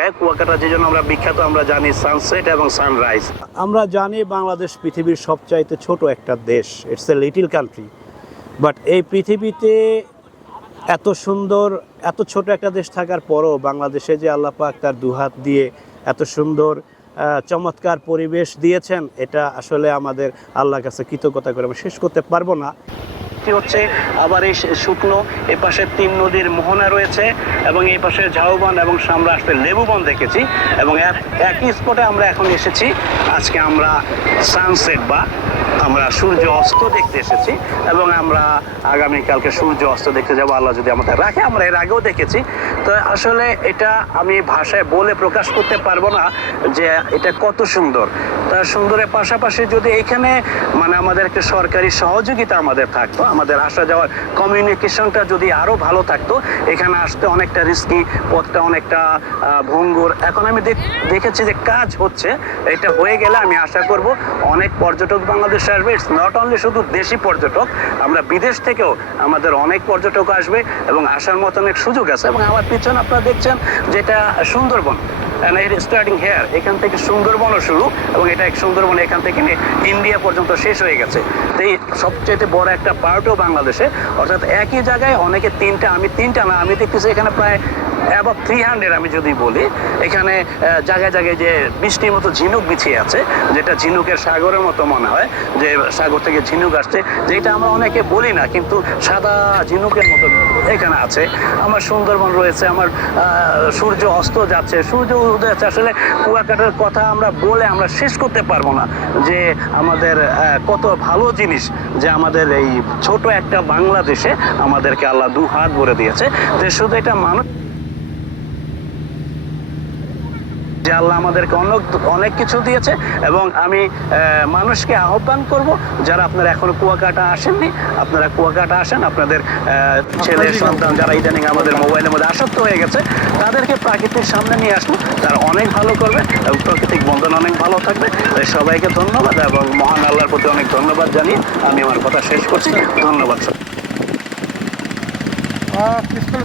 হ্যাঁ আমরা বিখ্যাত, আমরা জানি সানসেট এবং সানরাইজ। আমরা জানি বাংলাদেশ পৃথিবীর সবচাইতে ছোট একটা দেশ। It's a little country but এই পৃথিবীতে এত সুন্দর, এত ছোট একটা দেশ থাকার পরও বাংলাদেশে যে আল্লাহ পাক তার দুহাত দিয়ে এত সুন্দর চমৎকার পরিবেশ দিয়েছেন, এটা আসলে আমাদের আল্লাহর কাছে কৃতজ্ঞতা করে আমি শেষ করতে পারব না। কি হচ্ছে। আবার এই শুকনো এ পাশে তিন নদীর মোহনা রয়েছে এবং এই পাশে ঝাউবন এবং আমরা আসলে লেবুবন দেখেছি এবং এক- একই স্পটে আমরা এখন এসেছি। আজকে আমরা সানসেট বা আমরা সূর্য অস্ত দেখতে এসেছি এবং আমরা আগামীকালকে সূর্য অস্ত দেখতে যাব। আল্লাহ যদি আমাদের রাখে, আমরা এর আগেও দেখেছি। তো আসলে এটা আমি ভাষায় বলে প্রকাশ করতে পারব না যে এটা কত সুন্দর। সুন্দরের পাশাপাশি যদি এখানে মানে আমাদের একটা সরকারি সহযোগিতা আমাদের থাকতো, আমাদের আসা যাওয়ার কমিউনিকেশনটা যদি আরও ভালো থাকতো, এখানে আসতে অনেকটা রিস্কি পথটা অনেকটা ভঙ্গুর। এখন আমি দেখ- দেখেছি যে কাজ হচ্ছে, এটা হয়ে গেলে আমি আশা করব অনেক পর্যটক বাংলাদেশে আসবে। ইটস নট অনলি শুধু দেশি পর্যটক, আমরা বিদেশ থেকেও আমাদের অনেক পর্যটক আসবে এবং আসার মতো অনেক সুযোগ আছে। এবং আমার পিছনে আপনারা দেখছেন যেটা সুন্দরবন। স্টার্টিং হেয়ার এখান থেকে সুন্দরবনও শুরু এবং এটা এক সুন্দরবন এখান থেকে ইন্ডিয়া পর্যন্ত শেষ হয়ে গেছে। তো এই সবচেয়ে বড় একটা পার্টও বাংলাদেশে। অর্থাৎ একই জায়গায় অনেকে তিনটা, আমি তিনটা না, আমি দেখতেছি এখানে প্রায় অ্যাবাভ থ্রি হান্ড্রেড আমি যদি বলি, এখানে জায়গায় জায়গায় যে বৃষ্টির মতো ঝিনুক বিছিয়ে আছে, যেটা ঝিনুকের সাগরের মতো মনে হয়, যে সাগর থেকে ঝিনুক আসছে, যেটা আমরা অনেকে বলি না, কিন্তু সাদা ঝিনুকের মতো এখানে আছে। আমার সুন্দরবন রয়েছে, আমার সূর্য অস্ত যাচ্ছে, সূর্য উদয় যাচ্ছে আসলে কুয়াকাটার কথা আমরা বলে আমরা শেষ করতে পারব না, যে আমাদের কত ভালো জিনিস যে আমাদের এই ছোট একটা বাংলাদেশে আমাদেরকে আল্লাহ দু হাত ভরে দিয়েছে। যে শুধু এটা মানুষ যে আল্লাহ আমাদেরকে অনেক অনেক কিছু দিয়েছে এবং আমি মানুষকে আহ্বান করব যারা আপনারা এখনও কুয়াকাটা আসেননি আপনারা কুয়াকাটা আসেন আপনাদের ছেলে সন্তান যারা ইদানিং আমাদের মোবাইলের মধ্যে আসক্ত হয়ে গেছে তাদেরকে প্রাকৃতিক সামনে নিয়ে আসুন তারা অনেক ভালো করবে এবং প্রাকৃতিক বন্ধন অনেক ভালো থাকবে। সবাইকে ধন্যবাদ এবং মহান আল্লাহর প্রতি অনেক ধন্যবাদ জানিয়ে আমি আমার কথা শেষ করছি। ধন্যবাদ পিস্তল